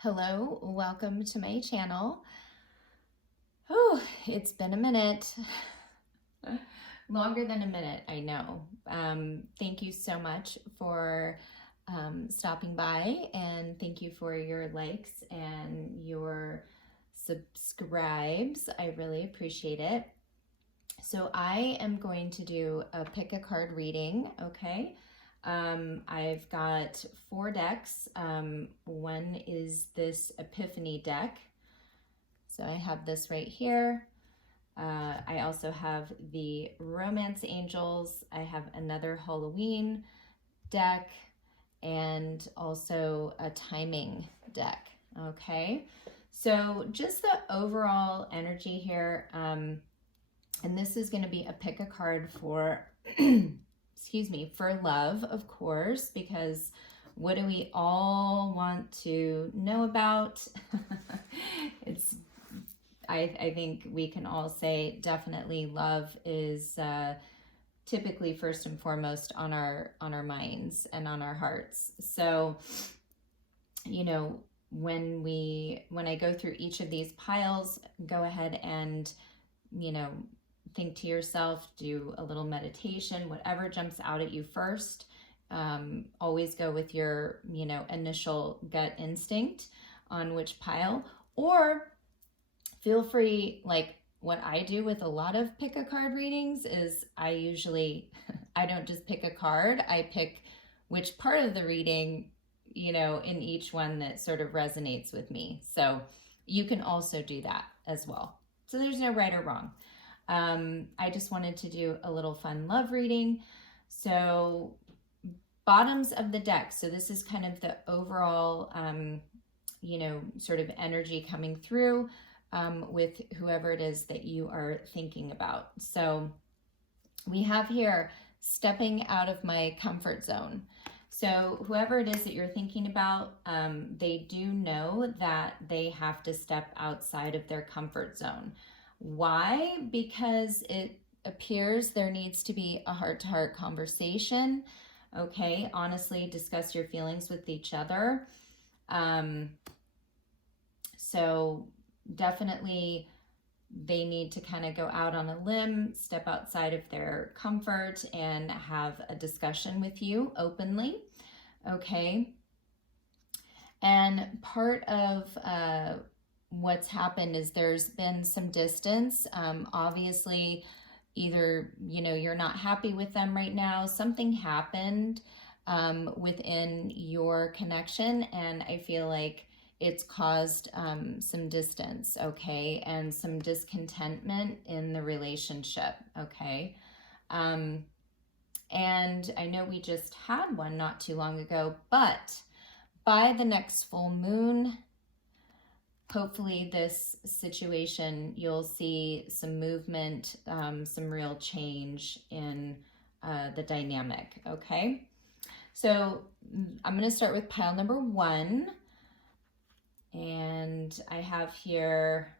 Hello, welcome to my channel. Oh, it's been a minute. Longer than a minute, I know. Thank you so much for stopping by, and thank you for your likes and your subscribes. I really appreciate it. So I am going to do a pick a card reading, okay? I've got 4 decks. One is this Epiphany deck. So I have this right here. I also have the Romance Angels. I have another Halloween deck and also a timing deck, okay? So just the overall energy here, and this is going to be a pick a card for, excuse me, for love, of course, because what do we all want to know about? I think we can all say definitely love is typically first and foremost on our minds and on our hearts. So, you know, when I go through each of these piles, go ahead and, you know, think to yourself, do a little meditation, whatever jumps out at you first. Always go with your, you know, initial gut instinct on which pile, or feel free, like what I do with a lot of pick a card readings is I don't just pick a card, I pick which part of the reading, you know, in each one that sort of resonates with me. So you can also do that as well. So there's no right or wrong. I just wanted to do a little fun love reading. So bottoms of the deck. So this is kind of the overall, you know, sort of energy coming through with whoever it is that you are thinking about. So we have here, stepping out of my comfort zone. So whoever it is that you're thinking about, they do know that they have to step outside of their comfort zone. Why? Because it appears there needs to be a heart-to-heart conversation. Okay, honestly, discuss your feelings with each other. So definitely they need to kind of go out on a limb, step outside of their comfort, and have a discussion with you openly. Okay. And part of what's happened is there's been some distance. Obviously, either, you know, you're not happy with them right now, something happened within your connection, and I feel like it's caused some distance, okay, and some discontentment in the relationship, okay. And I know we just had one not too long ago, but by the next full moon, hopefully this situation, you'll see some movement, some real change in the dynamic, okay? So I'm going to start with pile number 1. And I have here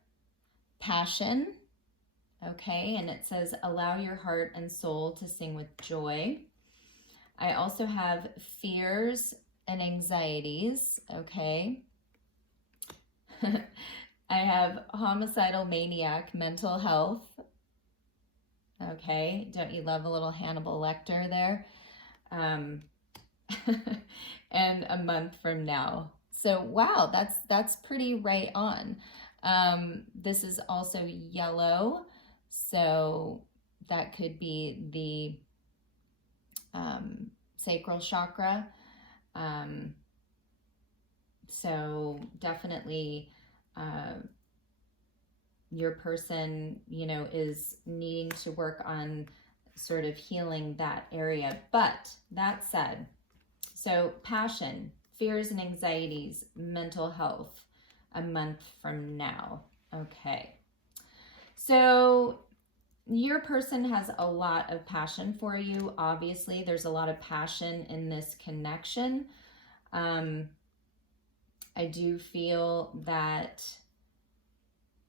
passion, okay? And it says, allow your heart and soul to sing with joy. I also have fears and anxieties, okay? I have homicidal maniac, mental health. Okay, don't you love a little Hannibal Lecter there? And a month from now. So wow, that's pretty right on. This is also yellow, so that could be the sacral chakra. So definitely your person, you know, is needing to work on sort of healing that area. But that said, so passion, fears and anxieties, mental health, a month from now. Okay. So your person has a lot of passion for you. Obviously, there's a lot of passion in this connection. I do feel that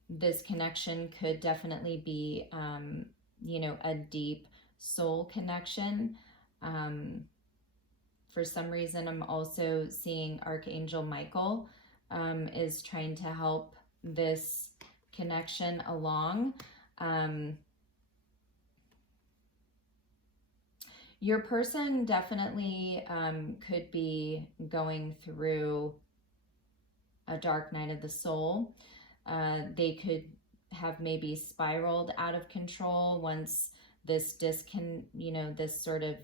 this connection could definitely be, you know, a deep soul connection. For some reason, I'm also seeing Archangel Michael is trying to help this connection along. Your person definitely could be going through a dark night of the soul. They could have maybe spiraled out of control once this this sort of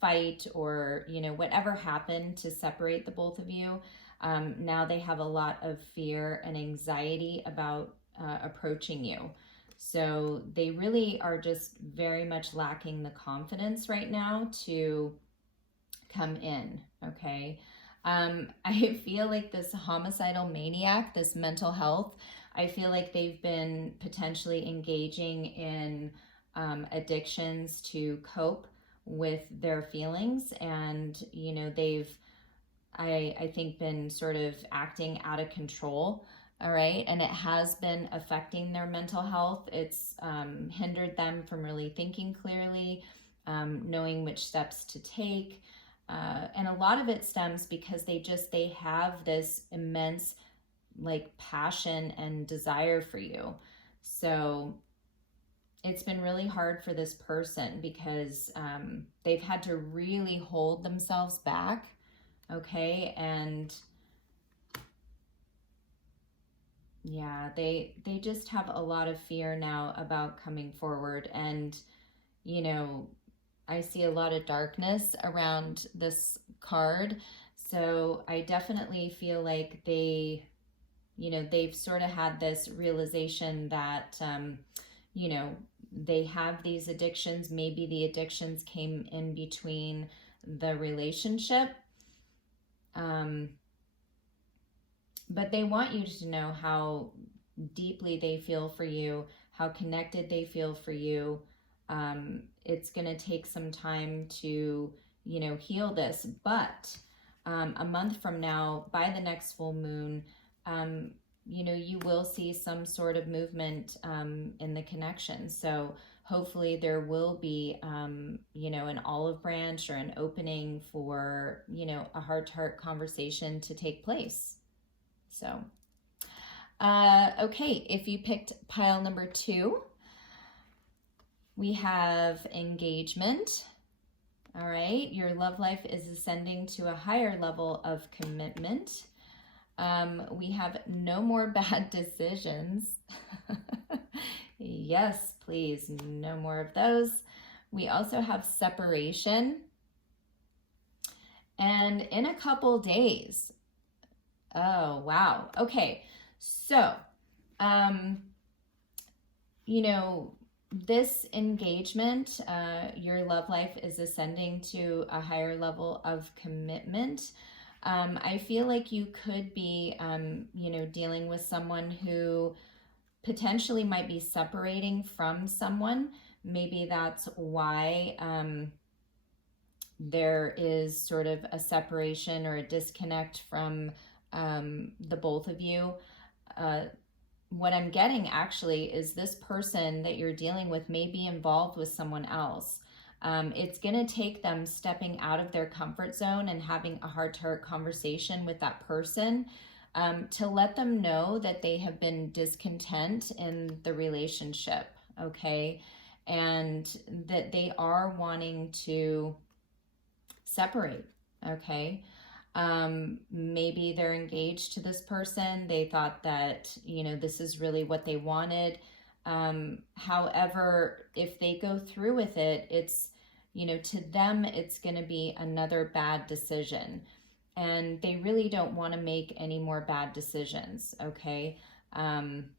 fight or whatever happened to separate the both of you. Now they have a lot of fear and anxiety about approaching you. So they really are just very much lacking the confidence right now to come in, okay? I feel like this homicidal maniac, this mental health, I feel like they've been potentially engaging in addictions to cope with their feelings, and they've I think been sort of acting out of control. All right, and it has been affecting their mental health. It's hindered them from really thinking clearly, knowing which steps to take, and a lot of it stems because they have this immense passion and desire for you. So it's been really hard for this person because they've had to really hold themselves back, okay? And yeah, they just have a lot of fear now about coming forward. And I see a lot of darkness around this card. So I definitely feel like they've sort of had this realization that they have these addictions. Maybe the addictions came in between the relationship. But they want you to know how deeply they feel for you, how connected they feel for you. It's going to take some time to, heal this. But a month from now, by the next full moon, you will see some sort of movement in the connection. So hopefully there will be, an olive branch or an opening for, a heart-to-heart conversation to take place. So, okay, if you picked pile number 2, we have engagement. All right, your love life is ascending to a higher level of commitment. We have no more bad decisions. Yes, please, no more of those. We also have separation. And in a couple days, oh, wow. Okay. So, this engagement, your love life is ascending to a higher level of commitment. I feel like you could be, dealing with someone who potentially might be separating from someone. Maybe that's why there is sort of a separation or a disconnect from the both of you. What I'm getting actually is this person that you're dealing with may be involved with someone else. It's going to take them stepping out of their comfort zone and having a heart-to-heart conversation with that person to let them know that they have been discontent in the relationship, okay? And that they are wanting to separate, okay? Maybe they're engaged to this person. They thought that, this is really what they wanted. However, if they go through with it, it's, to them, it's going to be another bad decision. And they really don't want to make any more bad decisions, okay? And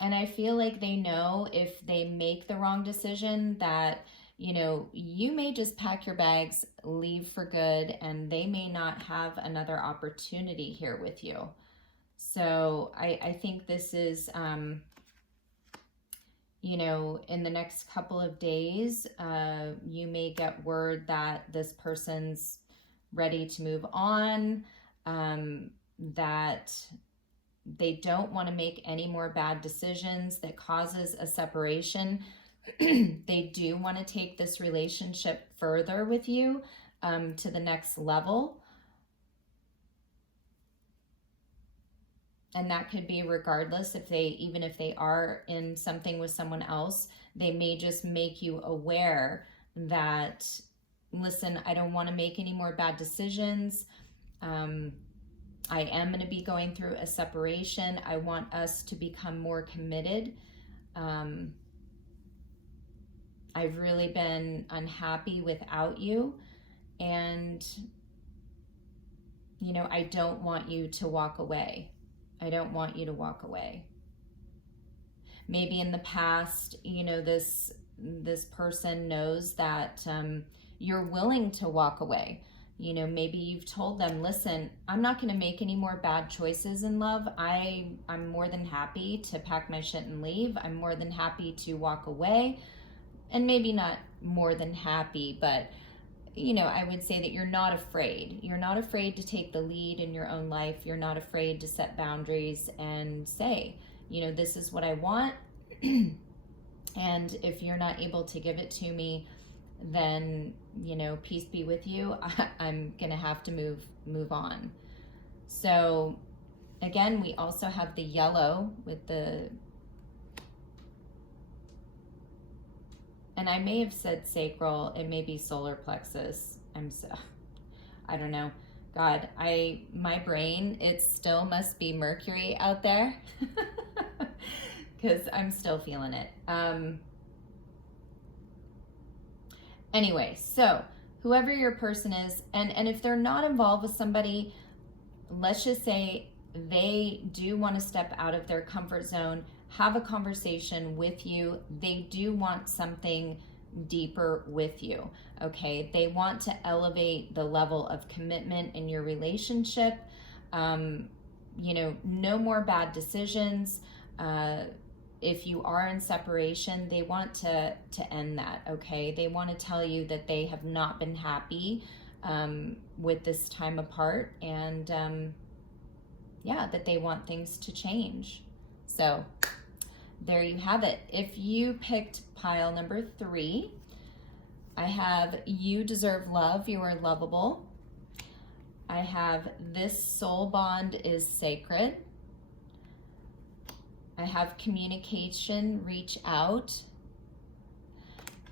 I feel like they know if they make the wrong decision that, you may just pack your bags, leave for good, and they may not have another opportunity here with you. So I think this is, in the next couple of days, you may get word that this person's ready to move on, that they don't want to make any more bad decisions that causes a separation. They do want to take this relationship further with you, to the next level. And that could be regardless even if they are in something with someone else, they may just make you aware that, listen, I don't want to make any more bad decisions. I am going to be going through a separation. I want us to become more committed. I've really been unhappy without you. And, I don't want you to walk away. I don't want you to walk away. Maybe in the past, this person knows that you're willing to walk away. Maybe you've told them, listen, I'm not going to make any more bad choices in love. I'm more than happy to pack my shit and leave. I'm more than happy to walk away. And maybe not more than happy, but I would say that you're not afraid. You're not afraid to take the lead in your own life. You're not afraid to set boundaries and say, this is what I want. And if you're not able to give it to me, then, peace be with you. I'm going to have to move on. So again, we also have the yellow with and I may have said sacral, it may be solar plexus. I don't know. God, my brain, it still must be Mercury out there because I'm still feeling it. Anyway, so whoever your person is, and if they're not involved with somebody, let's just say they do want to step out of their comfort zone, have a conversation with you. They do want something deeper with you, okay? They want to elevate the level of commitment in your relationship. No more bad decisions. If you are in separation, they want to end that, okay? They want to tell you that they have not been happy with this time apart, and that they want things to change. So there you have it. If you picked pile number 3, I have you deserve love, you are lovable. I have this soul bond is sacred. I have communication, reach out.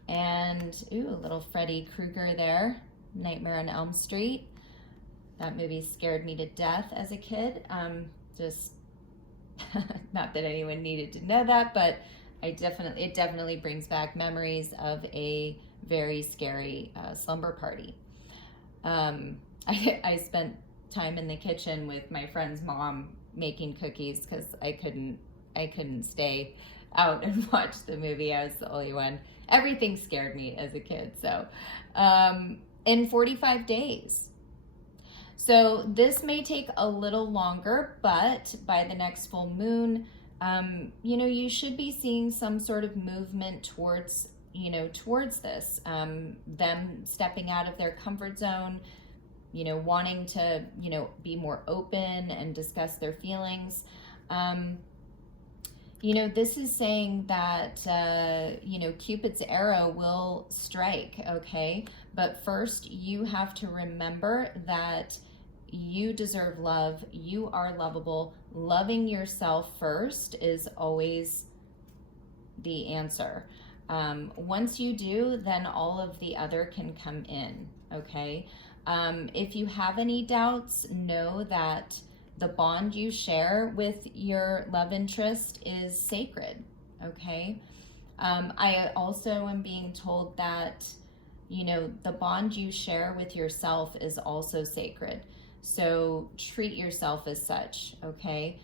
And, ooh, a little Freddy Krueger there, Nightmare on Elm Street. That movie scared me to death as a kid. Just not that anyone needed to know that, but it definitely brings back memories of a very scary slumber party. I spent time in the kitchen with my friend's mom making cookies because I couldn't stay out and watch the movie. I was the only one. Everything scared me as a kid. So in 45 days. So this may take a little longer, but by the next full moon, you should be seeing some sort of movement towards this, them stepping out of their comfort zone, wanting to, be more open and discuss their feelings. This is saying that, Cupid's arrow will strike, okay? But first, you have to remember that you deserve love. You are lovable. Loving yourself first is always the answer. Once you do, then all of the other can come in, okay? If you have any doubts, know that the bond you share with your love interest is sacred, okay? I also am being told that, the bond you share with yourself is also sacred. So treat yourself as such, okay?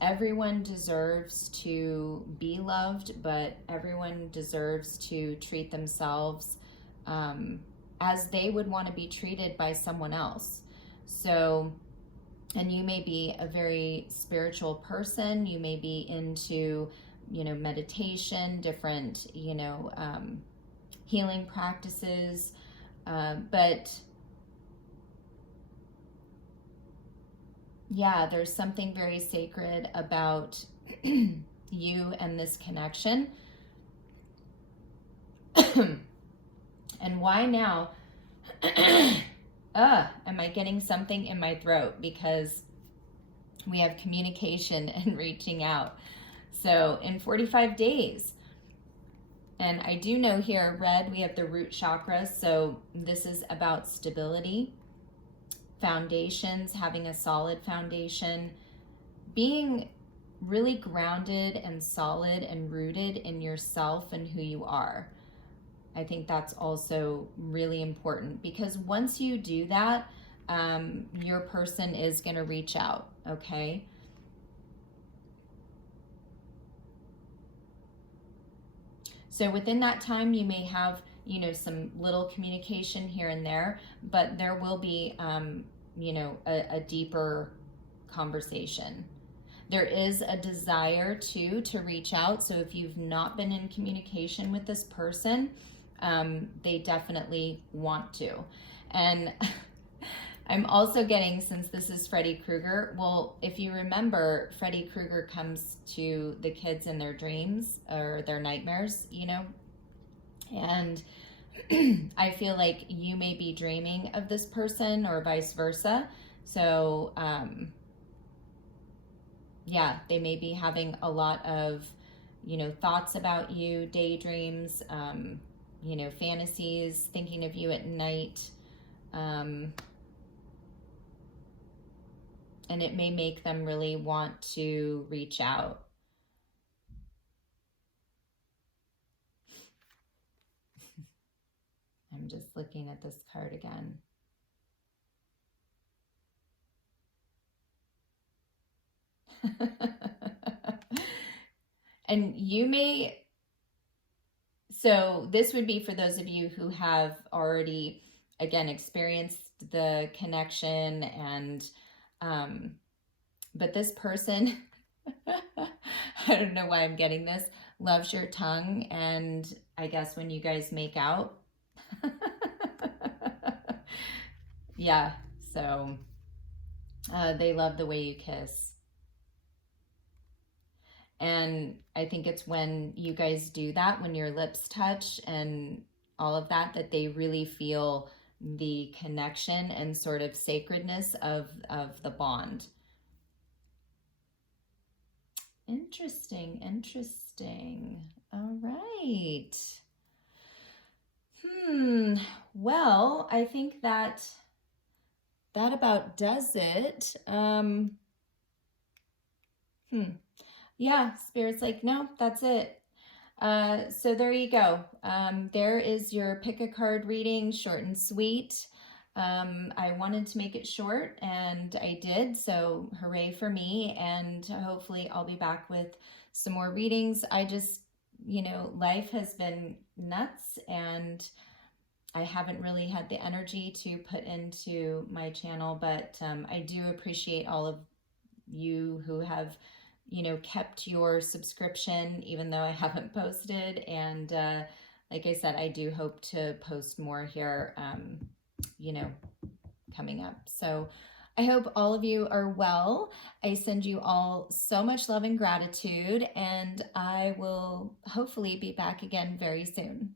Everyone deserves to be loved, but everyone deserves to treat themselves as they would want to be treated by someone else. So, and you may be a very spiritual person. You may be into, meditation, different, healing practices, but yeah, there's something very sacred about you and this connection. And why now? Am I getting something in my throat? Because we have communication and reaching out. So in 45 days, and I do know here, red, we have the root chakra. So this is about stability, foundations, having a solid foundation, being really grounded and solid and rooted in yourself and who you are. I think that's also really important, because once you do that, your person is going to reach out, okay? So within that time, you may have, you know, some little communication here and there, but there will be, you know, a deeper conversation. There is a desire to reach out. So if you've not been in communication with this person, they definitely want to. And I'm also getting, since this is Freddy Krueger, well, if you remember, Freddy Krueger comes to the kids in their dreams or their nightmares, you know, and I feel like you may be dreaming of this person or vice versa. So, yeah, they may be having a lot of, you know, thoughts about you, daydreams, you know, fantasies, thinking of you at night. And it may make them really want to reach out. I'm just looking at this card again. And you may, so this would be for those of you who have already, again, experienced the connection and, but this person, I don't know why I'm getting this, loves your tongue. And I guess when you guys make out, yeah, so they love the way you kiss. And I think it's when you guys do that, when your lips touch and all of that, that they really feel the connection and sort of sacredness of the bond. Interesting, interesting. All right. Well, I think that about does it. Yeah, Spirit's like, no, that's it. So there you go. There is your pick a card reading, short and sweet. I wanted to make it short and I did, so hooray for me. And hopefully I'll be back with some more readings. I just, you know, life has been nuts and I haven't really had the energy to put into my channel, but I do appreciate all of you who have, you know, kept your subscription even though I haven't posted. And like I said, I do hope to post more here, you know, coming up. So I hope all of you are well. I send you all so much love and gratitude, and I will hopefully be back again very soon.